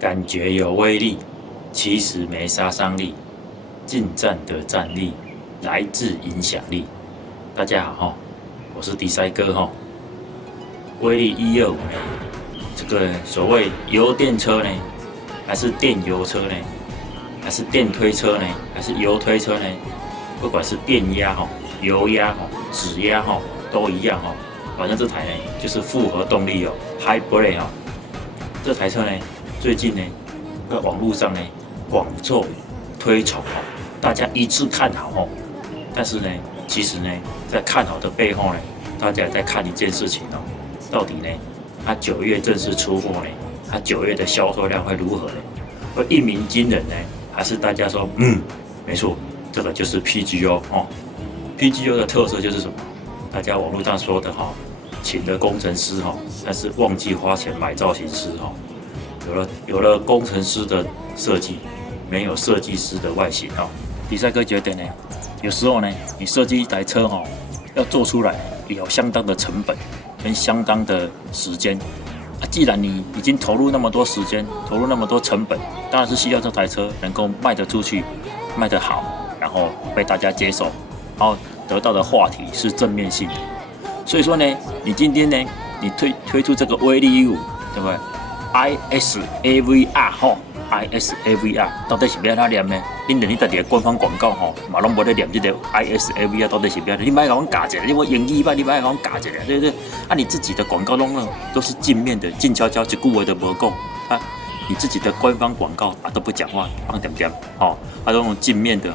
感觉有威力，其实没杀伤力。近战的战力来自影响力。大家好我是迪塞哥威力125呢，这个所谓油电车呢，还是电油车呢，还是电推车呢，还是油推车呢？不管是电压油压指压都一样反正这台呢就是复合动力Hybrid 这台车呢，最近呢在网络上呢广受推崇大家一致看好但是呢，其实呢，在看好的背后呢，大家也在看一件事情到底呢，它9月正式出货呢，它9月的销售量会如何呢？会一鸣惊人呢，还是大家说没错，这个就是 PGO PGO 的特色就是什么？大家网络上说的请了工程师但是忘记花钱买造型师有了工程师的设计，没有设计师的外形比赛哥觉得呢，有时候呢，你设计一台车要做出来有相当的成本跟相当的时间既然你已经投入那么多时间，投入那么多成本，当然是需要这台车能够卖得出去，卖得好，然后被大家接受，然后得到的话题是正面性的。所以说呢，你今天呢，你推出这个威力125，对不对？ISAVR ISAVR 到底是要哪念呢？恁连你家己的官方广告嘛拢无咧念这个 ISAVR 到底是要？你莫甲阮教一下，你我英语吧，你莫甲阮教一下，对不对？你自己的广告都是镜面的，静悄悄，一句话都无讲你自己的官方广告都不讲话，放点点都用镜面的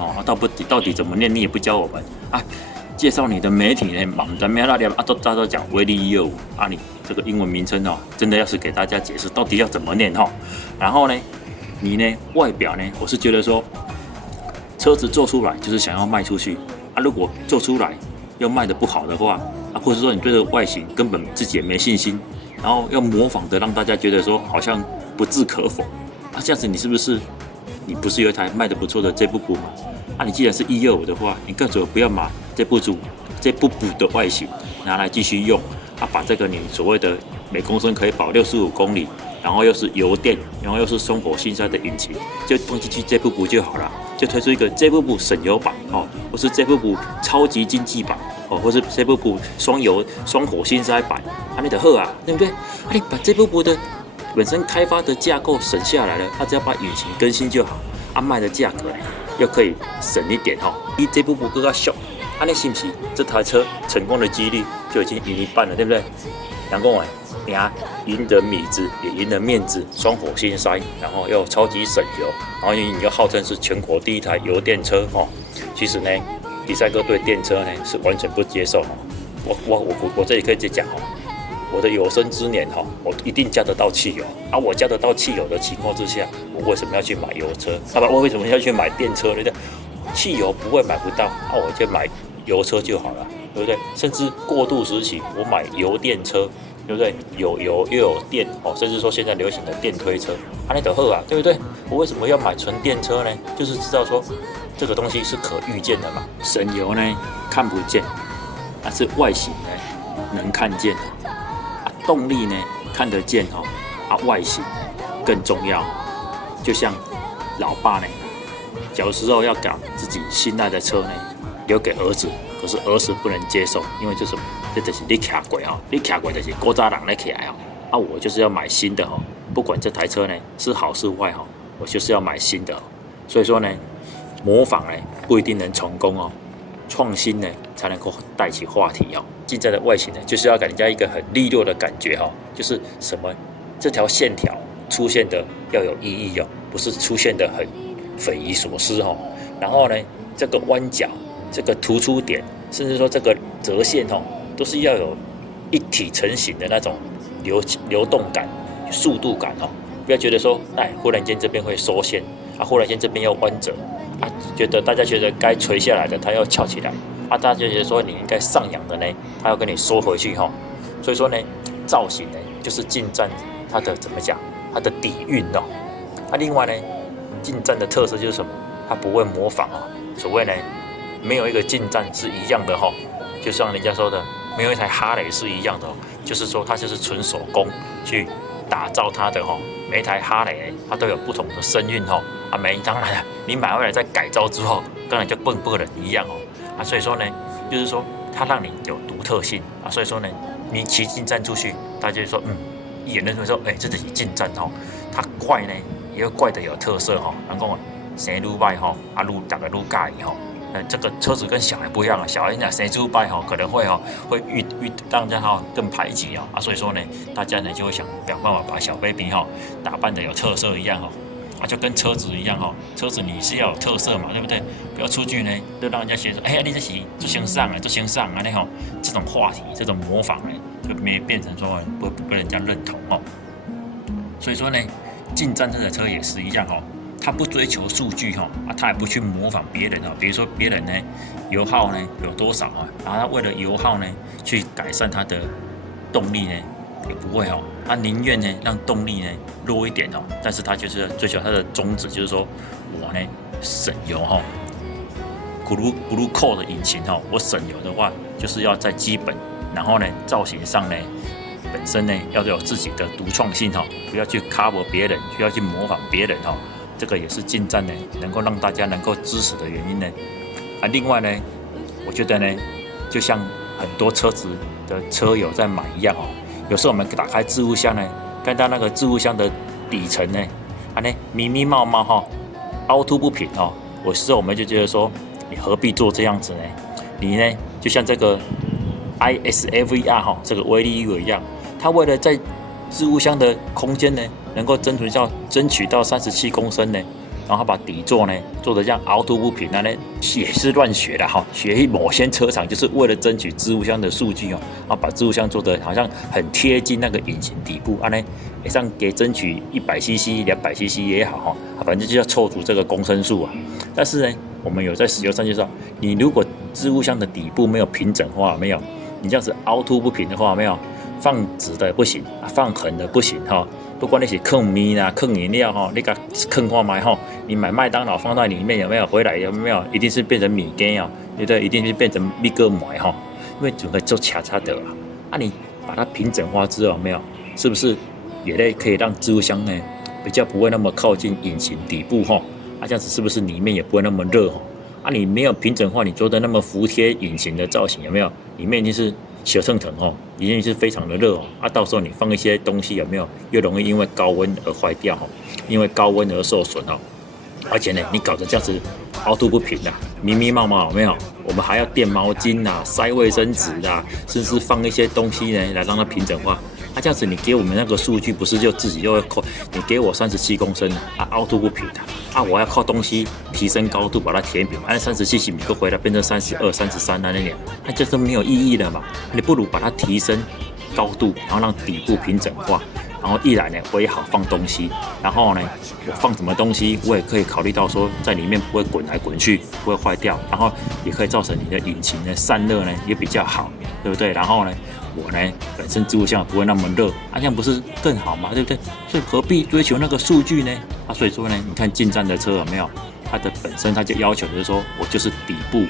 到底怎么念你也不教我们介绍你的媒体呢，嘛唔知咩啦念都讲威力125你这个英文名称真的要是给大家解释到底要怎么念然后呢，你呢外表呢，我是觉得说，车子做出来就是想要卖出去如果做出来要卖得不好的话或者说你对这个外形根本自己也没信心，然后要模仿的让大家觉得说好像不置可否这样子你是不是你不是有一台卖得不错的这部补吗？你既然是125的话，你更准不要把这部补的外形拿来继续用把这个你所谓的每公升可以跑65公里，然后又是油电，然后又是双火星塞的引擎，就放进去这部补就好了，就推出一个这部补省油版或是这部补超级经济版或是这部补双火星塞版你就好对不对？你把这部补的本身开发的架构省下来了，只要把引擎更新就好卖的价格又可以省一点比这部补更加小你是不是这台车成功的几率就已经赢一半了，对不对？人讲赢得米子也赢得面子，双火星塞，然后又超级省油，然后你又号称是全国第一台油电车其实呢，比赛哥对电车呢是完全不接受我这里可以直接讲我的有生之年我一定加得到汽油我加得到汽油的情况之下，我为什么要去买油车我为什么要去买电车呢？汽油不会买不到我就买油车就好了，对不对？甚至过渡时期我买油电车，对不对？有油又有电甚至说现在流行的电推车那就好对不对？我为什么要买纯电车呢？就是知道说这个东西是可预见的嘛，省油呢看不见但是外形呢能看见动力呢看得见外形更重要。就像老爸呢，小时候要把自己心爱的车呢留给儿子，可是儿子不能接受，因为这就是你骑过你骑过就是古早人在骑我就是要买新的不管这台车呢是好是坏我就是要买新的所以说呢，模仿呢不一定能成功创新呢才能够带起话题近在的外形呢，就是要给人家一个很利落的感觉就是什么这条线条出现的要有意义不是出现的很匪夷所思然后呢，这个弯角、这个突出点，甚至说这个折线都是要有一体成型的那种流动感、速度感不要觉得说忽然间这边会缩线忽然间这边要弯折大家觉得该垂下来的它要翘起来大家觉得说你应该上扬的呢，它要跟你缩回去所以说呢，造型呢就是近战它的怎么讲，它的底蕴另外呢，近战的特色就是什么？它不会模仿所谓呢，没有一个近战是一样的就像人家说的，没有一台哈雷是一样的就是说它就是纯手工去打造它的每一台哈雷它都有不同的声韵哦，当然了，你买回来再改造之后，当然就跟不能一样哦，所以说呢，就是说它让你有独特性所以说呢，你骑进站出去，大家就说一眼认出说，这就是进站哦，它怪呢也会怪的有特色人讲生愈歹大家愈介意这个车子跟小孩不一样小孩生出歹可能会让人家更排挤所以说呢，大家呢就会想办法把小 baby 打扮的有特色一样就跟车子一样车子你是要有特色嘛，对不对？不要出去呢，就让人家觉得你这是做先上这种话题，这种模仿就没变成说不被人家认同所以说呢，进站这台车也是一样他不追求数据他也不去模仿别人比如说别人呢油耗呢有多少然后他为了油耗呢去改善他的动力呢也不会他宁愿呢让动力呢弱一点但是他就是追求他的宗旨，就是说我呢省油Gluco 的引擎我省油的话就是要在基本，然后呢造型上呢本身呢要有自己的独创性不要去 cover 别人，不要去模仿别人这个也是进站呢能够让大家能够支持的原因呢另外呢，我觉得呢就像很多车子的车友在买一样有时候我们打开置物箱呢，看到那个置物箱的底层呢密密麻麻凹凸不平有时候我们就觉得说，你何必做这样子呢？你呢就像这个 ISAVR 这个威力 U 一样，它为了在置物箱的空间呢能够争取到37公升呢，然后把底座呢做得这样凹凸不平也是乱学的学某些车厂就是为了争取置物箱的数据把置物箱做得好像很贴近那个引擎底部也上给争取100cc 200cc 也好反正就要凑足这个公升数但是呢，我们有在使用上就知道，你如果置物箱的底部没有平整化，没有你这样子凹凸不平的话，没有放直的不行放横的不行不管你是坑米坑饮料你给坑化买你买麦当劳放在里面有没有回来有没有一定是变成米干对不对？一定是变成米哥买因为整个做恰恰的你把它平整化之后有没有，是不是也可以让置物箱呢比较不会那么靠近引擎底部这样子是不是里面也不会那么热你没有平整化，你做的那么服贴引擎的造型有没有？里面一定是小腾腾一定是非常的热到时候你放一些东西有没有？又容易因为高温而坏掉因为高温而受损而且呢，你搞得这样子凹凸不平密密麻麻有没有？我们还要垫毛巾塞卫生纸甚至放一些东西呢来让它平整化这样子你给我们那个数据不是就自己又会扣？你给我37公升凹凸不平我要靠东西提升高度把它填平37米就回来变成32、33那就是没有意义了嘛。你不如把它提升高度，然后让底部平整化，然后一来呢我也好放东西，然后呢我放什么东西我也可以考虑到说在里面不会滚来滚去，不会坏掉，然后也可以造成你的引擎的散热呢也比较好，对不对？然后呢我呢本身置物箱不会那么热这样不是更好吗？对不对？所以何必追求那个数据呢所以说呢你看进站的车有没有，它的本身它就要求就是说我就是底部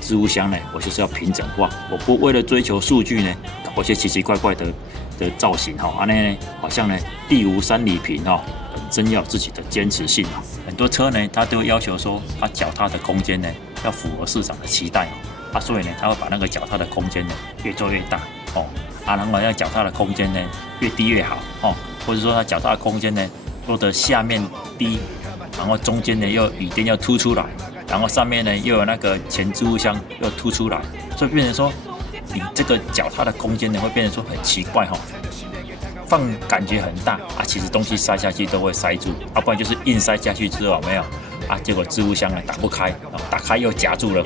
置物箱呢我就是要平整化，我不为了追求数据呢搞一些奇奇怪怪的造型呢好像呢地无三里平本身要有自己的坚持性很多车呢它都要求说它脚踏的空间呢要符合市场的期待所以呢它会把那个脚踏的空间呢越做越大然后那脚踏的空间呢越低越好或者说它脚踏的空间呢做的下面低，然后中间呢又椅垫要凸出来，然后上面呢又有那个前置物箱又凸出来，所以变成说你这个脚踏的空间呢会变成说很奇怪放感觉很大其实东西塞下去都会塞住不然就是硬塞下去之后有没有结果置物箱呢打不开，打开又夹住了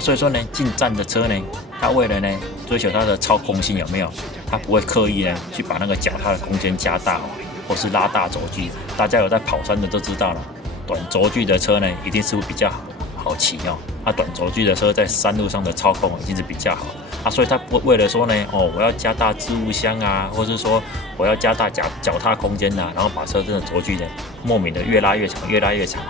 所以说呢进站的车呢它为了呢追求它的操控性有没有，它不会刻意呢去把那个脚踏的空间加大或是拉大轴距，大家有在跑山的都知道了，短轴距的车呢一定是会比较好骑短轴距的车在山路上的操控一定是比较好所以它不为了说呢我要加大置物箱或是说我要加大脚踏空间然后把车身的轴距呢莫名的越拉越长越拉越长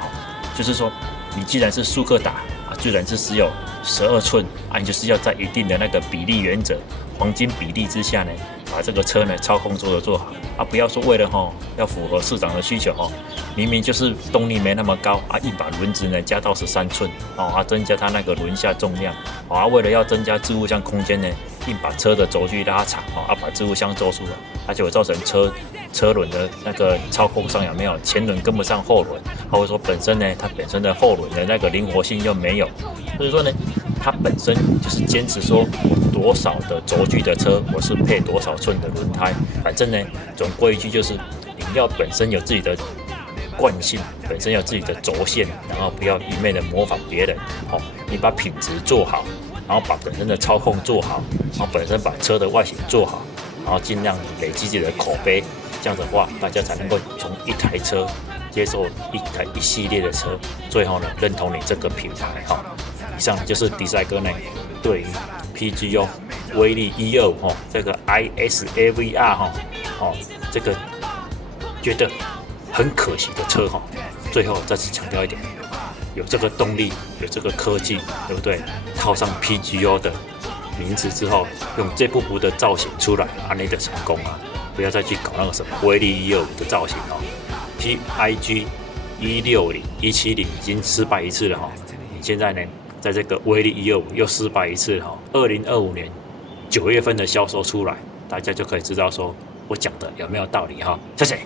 就是说你既然是速克达既然是只有12寸你就是要在一定的那个比例原则黄金比例之下呢把这个车呢操控做好啊，不要说为了要符合市场的需求明明就是动力没那么高啊，硬把轮子呢加到13寸增加它那个轮下重量为了要增加置物箱空间呢，硬把车的轴距拉长把置物箱做出来，就会造成车轮的那个操控上有没有前轮跟不上后轮，或者说本身呢它本身的后轮的那个灵活性又没有，所以说呢它本身就是坚持说我多少的轴距的车我是配多少寸的轮胎，反正呢总归一句就是你要本身有自己的惯性，本身有自己的轴线，然后不要一昧的模仿别人你把品质做好，然后把本身的操控做好，然后本身把车的外形做好，然后尽量累积自己的口碑，这样的话大家才能够从一台车接受一系列的车，最后呢认同你这个品牌以上就是迪赛哥呢对于 PGO 威力125这个 ISAVR 这个觉得很可惜的车最后再次强调一点，有这个动力，有这个科技，对不对？套上 PGO 的名字之后，用这部的造型出来，安内的成功不要再去搞那个什么威力125的造型PIG 160、170已经失败一次了你现在呢，在这个威力125又失败一次了2025年9月份的销售出来，大家就可以知道说我讲的有没有道理谢谢。